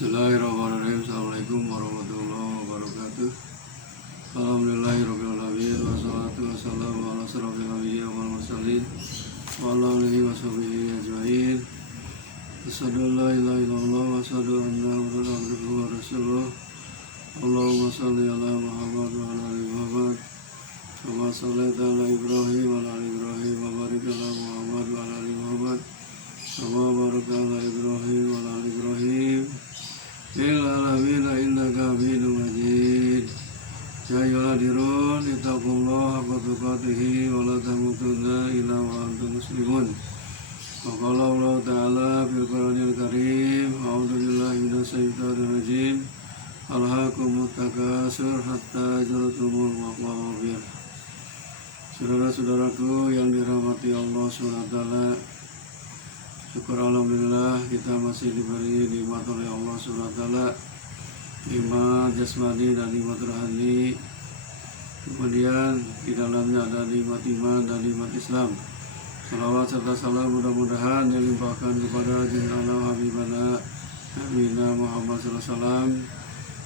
Bismillahirrahmanirrahim. Assalamualaikum warahmatullahi wabarakatuh. Alhamdulillahirrahmanirrahim. Wassalatu wassalamu ala asrofil anbiya wal mursalin wa ala alihi wa sahbihi ajma'in. Asyhadu an la ilaha illallah wa asyhadu anna Muhammadan abduhu wa rasuluh. Allahumma shalli ala Muhammad wa ala ali Muhammad kama shallaita ala Ibrahim wa ala ali Ibrahim wa barik ala Muhammad wa ala ali Muhammad kama barakta ala Ibrahim wa ala ali Ibrahim fil alamin innaka Hamidum Majid. Ya ayyuhalladzina ittaqullaha haqqa tuqatih wa la tamutunna illa wa antum muslimun. Wa qala Allah ta'ala fil Qur'anil Karim, a'udzu billahi minasy syaithanir rajim. Alhaakumut takasur hatta zurtumul maqabir. Saudara-saudaraku yang dirahmati Allah SWT, syukur alhamdulillah kita masih diberi nikmat oleh Allah SWT, nikmat jasmani dan nikmat rohani. Kemudian di dalamnya ada nikmat iman dan nikmat Islam. Salawat serta salam mudah-mudahan yang dilimpahkan kepada junjungan Habibana Nabina Muhammad SAW,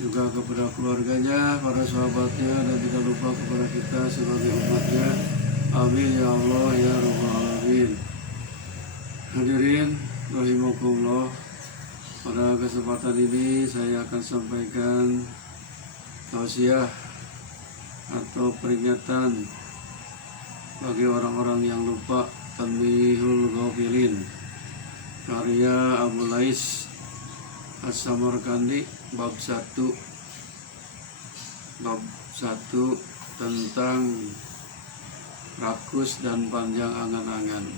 juga kepada keluarganya, para sahabatnya, dan tidak lupa kepada kita sebagai umatnya. Amin ya Allah ya Rabbal Alamin. Hadirin rahimakumullah, pada kesempatan ini saya akan sampaikan tausiah atau peringatan bagi orang-orang yang lupa, Tanbihul Ghafilin, karya Abu Lais As-Samarkandi, bab 1 tentang rakus dan panjang angan-angan.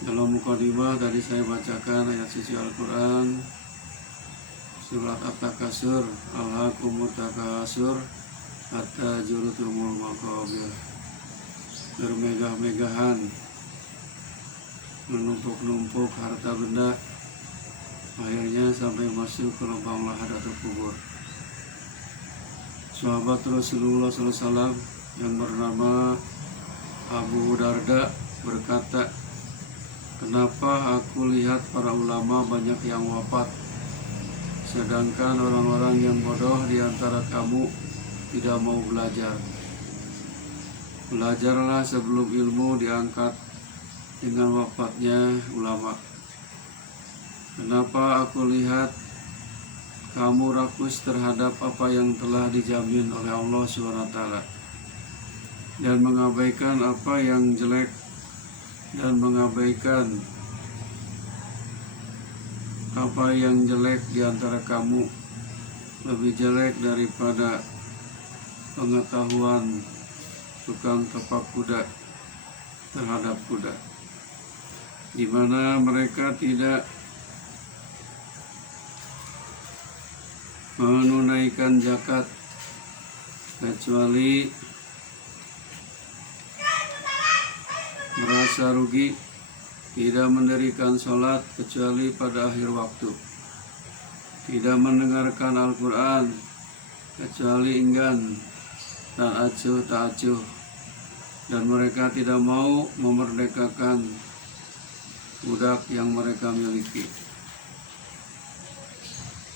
Dalam mukadimah tadi saya bacakan ayat suci Al-Quran surat At-Takasur, Alhaakumut takasur hatta zurtumul maqabir. Bermegah-megahan, menumpuk-numpuk harta benda, akhirnya sampai masuk ke lubang lahat atau kubur. Sahabat Rasulullah SAW yang bernama Abu Darda berkata, "Kenapa aku lihat para ulama banyak yang wafat, sedangkan orang-orang yang bodoh di antara kamu tidak mau belajar? Belajarlah sebelum ilmu diangkat dengan wafatnya ulama. Kenapa aku lihat kamu rakus terhadap apa yang telah dijamin oleh Allah SWT dan mengabaikan apa yang jelek, dan mengabaikan apa yang jelek di antara kamu lebih jelek daripada pengetahuan tukang tepak kuda terhadap kuda, di mana mereka tidak menunaikan zakat kecuali merasa rugi, tidak mendirikan sholat kecuali pada akhir waktu, tidak mendengarkan Al-Quran kecuali enggan dan acuh tak acuh, dan mereka tidak mau memerdekakan budak yang mereka miliki."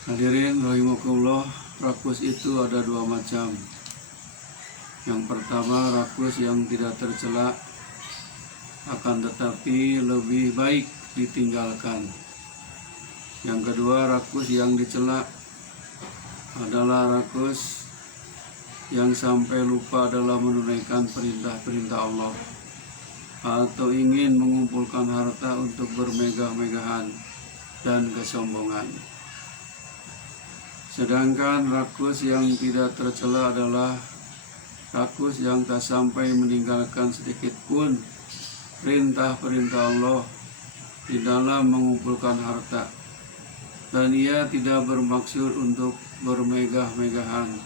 Hadirin rahimakumullah, rakus itu ada dua macam. Yang pertama, rakus yang tidak tercela, akan tetapi lebih baik ditinggalkan. Yang kedua, rakus yang dicela adalah rakus yang sampai lupa dalam menunaikan perintah-perintah Allah, atau ingin mengumpulkan harta untuk bermegah-megahan dan kesombongan. Sedangkan rakus yang tidak tercela adalah rakus yang tak sampai meninggalkan sedikit pun perintah-perintah Allah di dalam mengumpulkan harta, dan ia tidak bermaksud untuk bermegah-megahan.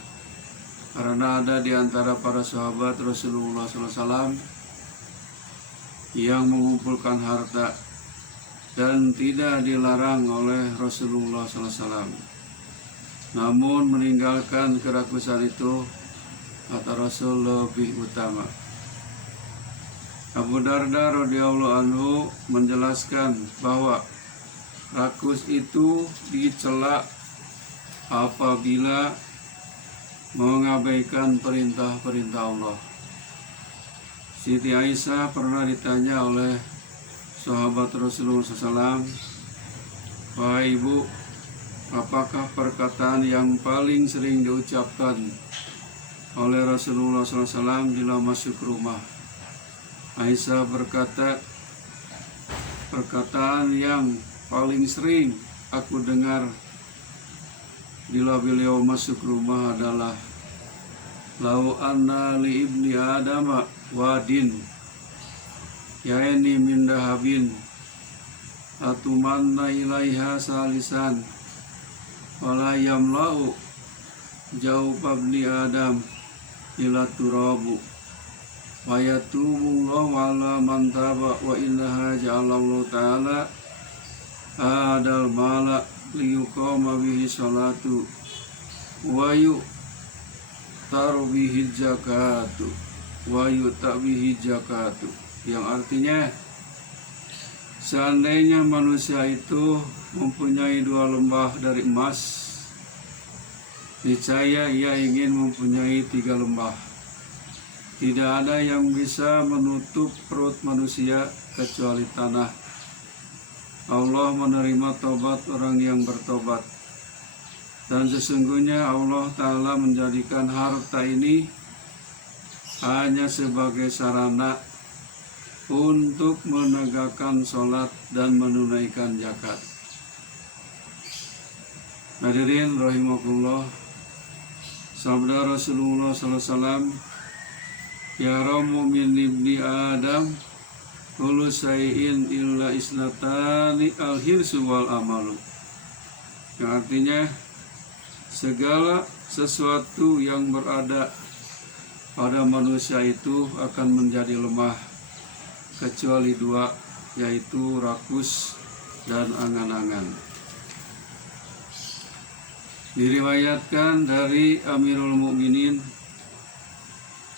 Karena ada di antara para sahabat Rasulullah SAW yang mengumpulkan harta dan tidak dilarang oleh Rasulullah SAW, namun meninggalkan kerakusan itu, kata Rasul, lebih utama. Abu Darda radhiyallahu anhu menjelaskan bahwa rakus itu dicela apabila mengabaikan perintah-perintah Allah. Siti Aisyah pernah ditanya oleh sahabat Rasulullah SAW, "Wahai ibu, apakah perkataan yang paling sering diucapkan oleh Rasulullah SAW bila masuk rumah?" Aisyah berkata, "Perkataan yang paling sering aku dengar bila beliau masuk rumah adalah lau anna li ibni adama wadin yaini min dahabin atumanna ilaiha salisan wala yamlau jawab ibni adam ila turabu wa yatubullahu ala man taba wa innaha ja'alallahu ta'ala adal mala liyuqama bihi salatu wa yu'taru bihi zakatu wa yu'ta bihi zakatu." Yang artinya, seandainya manusia itu mempunyai 2 lembah dari emas, niscaya ia ingin mempunyai 3 lembah. Tidak ada yang bisa menutup perut manusia kecuali tanah. Allah menerima tobat orang yang bertobat. Dan sesungguhnya Allah Ta'ala menjadikan harta ini hanya sebagai sarana untuk menegakkan sholat dan menunaikan zakat. Hadirin rahimakumullah, sabda Rasulullah SAW, "Yaramu min ibni Adam kullu syai'in illa isnatani al-hirsu wal amalu." Yang artinya, segala sesuatu yang berada pada manusia itu akan menjadi lemah kecuali 2, yaitu rakus dan angan-angan. Diriwayatkan dari Amirul Mukminin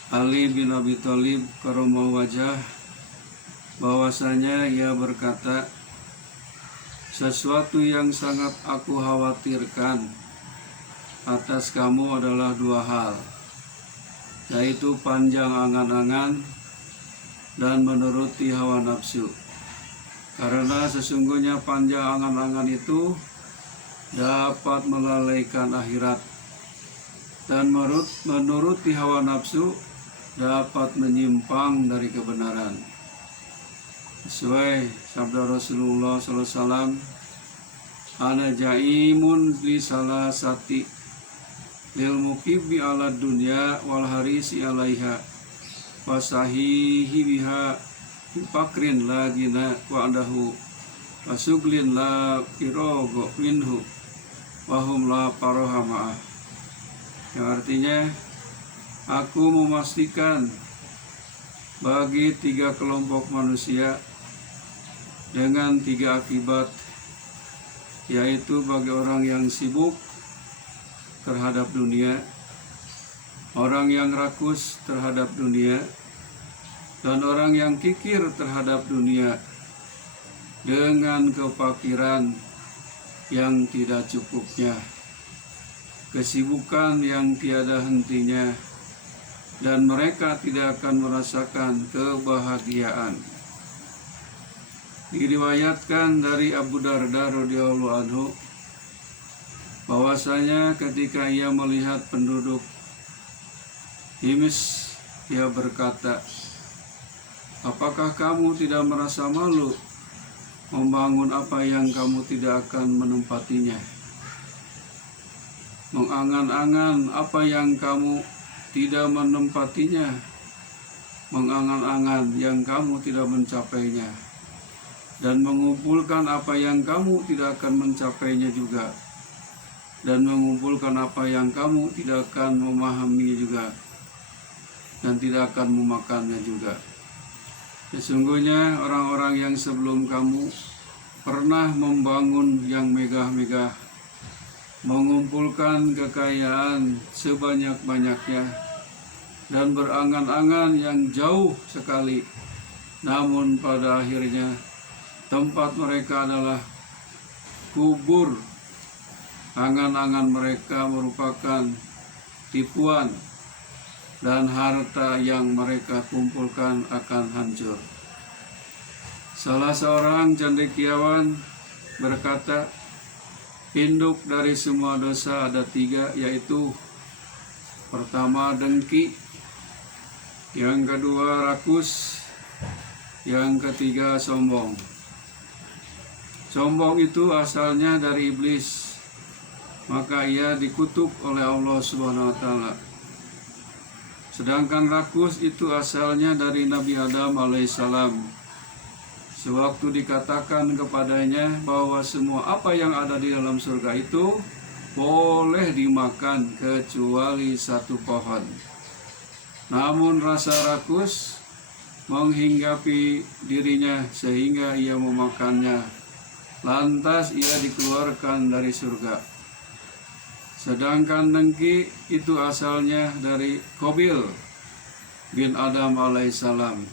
Ali bin Abi Thalib karramallahu wajhah bahwasanya ia berkata, "Sesuatu yang sangat aku khawatirkan atas kamu adalah 2 hal, yaitu panjang angan-angan dan menuruti hawa nafsu. Karena sesungguhnya panjang angan-angan itu dapat melalaikan akhirat, dan menuruti hawa nafsu dapat menyimpang dari kebenaran." Sesuai sabda Rasulullah SAW, "Ana jaimun li salasati lil muqibbi ala dunya wal harisi alaiha wasahihi biha bipakrin la gina wa andahu wasuglin la pirogo minhu wahum la paroha ma'ah." Yang artinya, aku memastikan bagi 3 kelompok manusia dengan 3 akibat, yaitu bagi orang yang sibuk terhadap dunia, orang yang rakus terhadap dunia, dan orang yang kikir terhadap dunia dengan kefakiran yang tidak cukupnya, kesibukan yang tiada hentinya, dan mereka tidak akan merasakan kebahagiaan. Diriwayatkan dari Abu Darda radhiyallahu anhu bahwasanya ketika ia melihat penduduk Hims, ia berkata, "Apakah kamu tidak merasa malu membangun apa yang kamu tidak akan menempatinya? Mengangan-angan apa yang kamu tidak menempatinya? Mengangan-angan yang kamu tidak mencapainya? Dan mengumpulkan apa yang kamu tidak akan mencapainya juga, dan mengumpulkan apa yang kamu tidak akan memahami juga, dan tidak akan memakannya juga. Sesungguhnya orang-orang yang sebelum kamu pernah membangun yang megah-megah, mengumpulkan kekayaan sebanyak-banyaknya, dan berangan-angan yang jauh sekali, namun pada akhirnya tempat mereka adalah kubur. Angan-angan mereka merupakan tipuan, dan harta yang mereka kumpulkan akan hancur. Salah seorang cendekiawan berkata, induk dari semua dosa ada 3, yaitu pertama dengki, yang kedua rakus, yang ketiga sombong. Sombong itu asalnya dari iblis, maka ia dikutuk oleh Allah Subhanahu wa taala. Sedangkan rakus itu asalnya dari Nabi Adam alaihissalam. Sewaktu dikatakan kepadanya bahwa semua apa yang ada di dalam surga itu boleh dimakan kecuali 1 pohon. Namun rasa rakus menghinggapi dirinya sehingga ia memakannya. Lantas ia dikeluarkan dari surga. Sedangkan dengki itu asalnya dari Qabil bin Adam alaihissalam.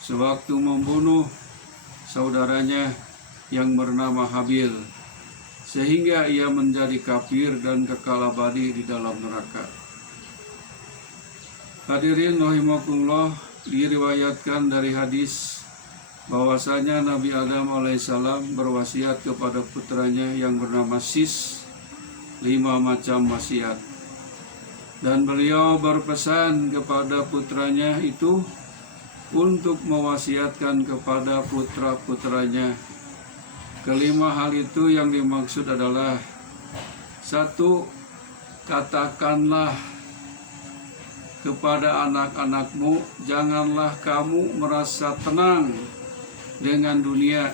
Sewaktu membunuh saudaranya yang bernama Habil, sehingga ia menjadi kafir dan kekal abadi di dalam neraka. Hadirin rahimakumullah, diriwayatkan dari hadis bahwasanya Nabi Adam alaihissalam berwasiat kepada putranya yang bernama Sis 5 macam wasiat, dan beliau berpesan kepada putranya itu untuk mewasiatkan kepada putra-putranya. Kelima hal itu yang dimaksud adalah: 1. Katakanlah kepada anak-anakmu, janganlah kamu merasa tenang dengan dunia,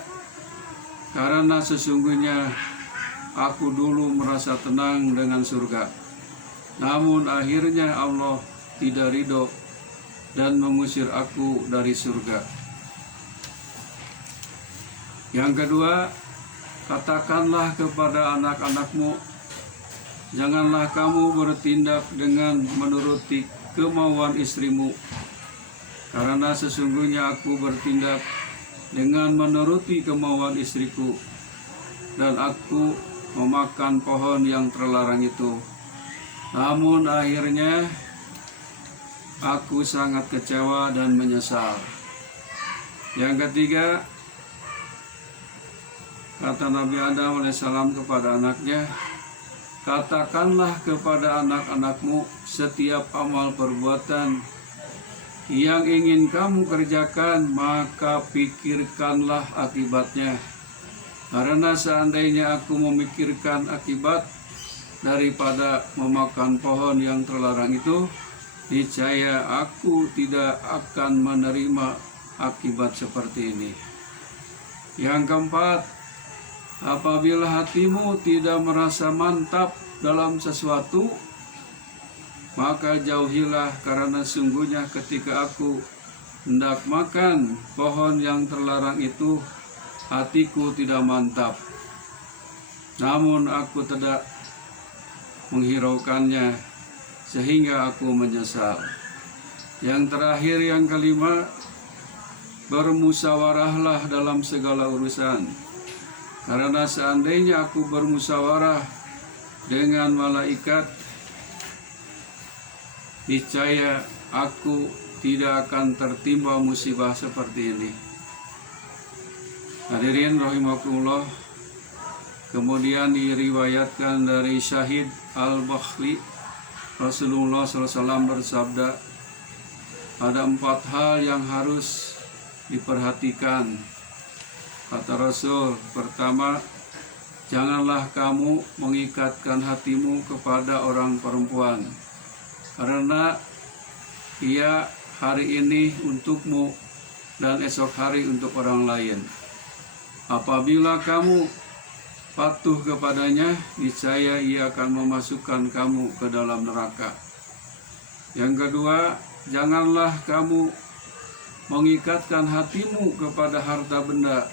karena sesungguhnya aku dulu merasa tenang dengan surga. Namun akhirnya Allah tidak ridho dan mengusir aku dari surga. Yang kedua, katakanlah kepada anak-anakmu, janganlah kamu bertindak dengan menuruti kemauan istrimu, karena sesungguhnya aku bertindak dengan menuruti kemauan istriku, dan aku memakan pohon yang terlarang itu. Namun akhirnya aku sangat kecewa dan menyesal. Yang ketiga, kata Nabi Adam alaihissalam kepada anaknya, katakanlah kepada anak-anakmu, setiap amal perbuatan yang ingin kamu kerjakan, maka pikirkanlah akibatnya. Karena seandainya aku memikirkan akibat daripada memakan pohon yang terlarang itu, niscaya aku tidak akan menerima akibat seperti ini. Yang keempat, apabila hatimu tidak merasa mantap dalam sesuatu, maka jauhilah, karena sungguhnya ketika aku hendak makan pohon yang terlarang itu, hatiku tidak mantap, namun aku tidak menghiraukannya sehingga aku menyesal. Yang terakhir, yang kelima, bermusyawarahlah dalam segala urusan, karena seandainya aku bermusyawarah dengan malaikat, niscaya aku tidak akan tertimpa musibah seperti ini. Hadirin rahimakumullah, kemudian diriwayatkan dari Syahid Al-Bakhli, Rasulullah SAW bersabda, ada 4 hal yang harus diperhatikan. Kata Rasul, pertama, janganlah kamu mengikatkan hatimu kepada orang perempuan, karena ia hari ini untukmu dan esok hari untuk orang lain. Apabila kamu patuh kepadanya, niscaya ia akan memasukkan kamu ke dalam neraka. Yang kedua, janganlah kamu mengikatkan hatimu kepada harta benda,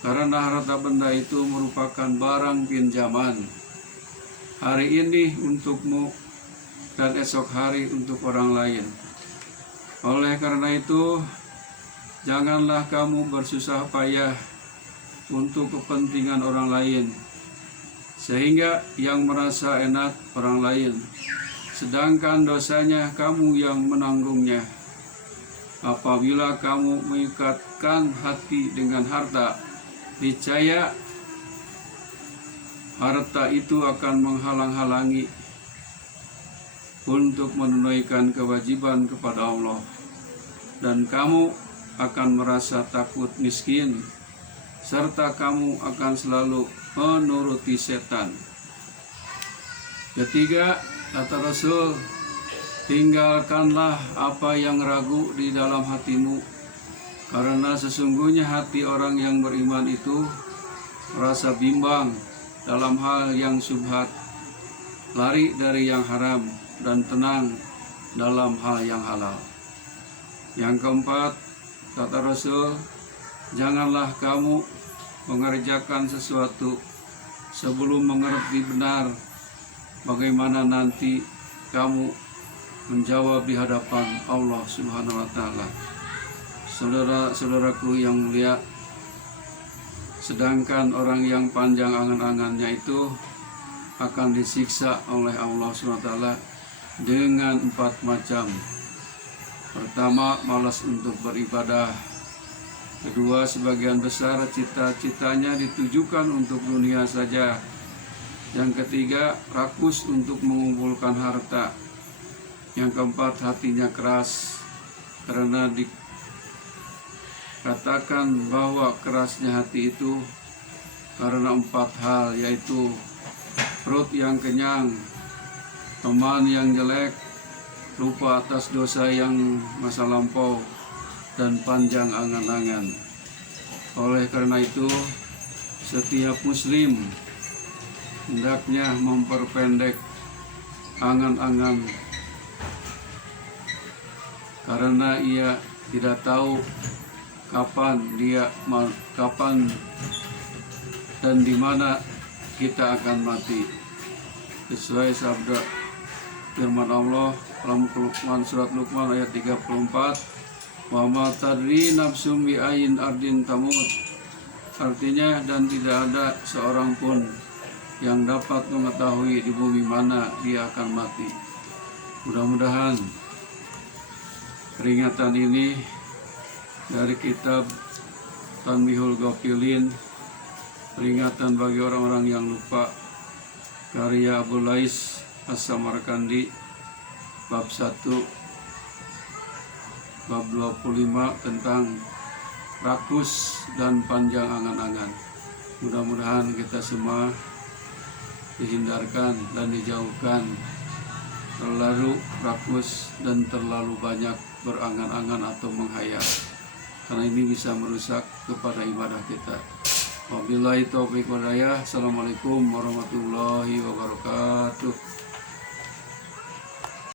karena harta benda itu merupakan barang pinjaman. Hari ini untukmu dan esok hari untuk orang lain. Oleh karena itu, janganlah kamu bersusah payah untuk kepentingan orang lain, sehingga yang merasa enak orang lain, sedangkan dosanya kamu yang menanggungnya. Apabila kamu mengikatkan hati dengan harta, niscaya harta itu akan menghalang-halangi untuk menunaikan kewajiban kepada Allah, dan kamu akan merasa takut miskin, serta kamu akan selalu menuruti setan. Ketiga, kata Rasul, tinggalkanlah apa yang ragu di dalam hatimu, karena sesungguhnya hati orang yang beriman itu merasa bimbang dalam hal yang syubhat, lari dari yang haram, dan tenang dalam hal yang halal. Yang keempat, kata Rasul, janganlah kamu mengerjakan sesuatu sebelum mengerti benar bagaimana nanti kamu menjawab di hadapan Allah Subhanahu wa Ta'ala. Saudara-saudaraku yang mulia, sedangkan orang yang panjang angan-angannya itu akan disiksa oleh Allah Subhanahu wa Ta'ala dengan 4 macam. Pertama, malas untuk beribadah. Kedua, sebagian besar cita-citanya ditujukan untuk dunia saja. Yang ketiga, rakus untuk mengumpulkan harta. Yang keempat, hatinya keras, karena dikatakan bahwa kerasnya hati itu karena 4 hal, yaitu perut yang kenyang, teman yang jelek, lupa atas dosa yang masa lampau, dan panjang angan-angan. Oleh karena itu, setiap muslim hendaknya memperpendek angan-angan, karena ia tidak tahu kapan dan di mana kita akan mati. Sesuai sabda firman Allah dalam surat Luqman ayat 34, wa ma tadri nafsum bi ayyin ardin tamut. Artinya, dan tidak ada seorang pun yang dapat mengetahui di bumi mana dia akan mati. Mudah-mudahan peringatan ini dari kitab Tanbihul Ghafilin, peringatan bagi orang-orang yang lupa, karya Abu Lais As-Samarkandi, bab 1 bab 25 tentang rakus dan panjang angan-angan. Mudah-mudahan kita semua dihindarkan dan dijauhkan terlalu rakus dan terlalu banyak berangan-angan atau menghayal, karena ini bisa merusak kepada ibadah kita. Wabillahi taufiq wal hidayah. Assalamualaikum warahmatullahi wabarakatuh.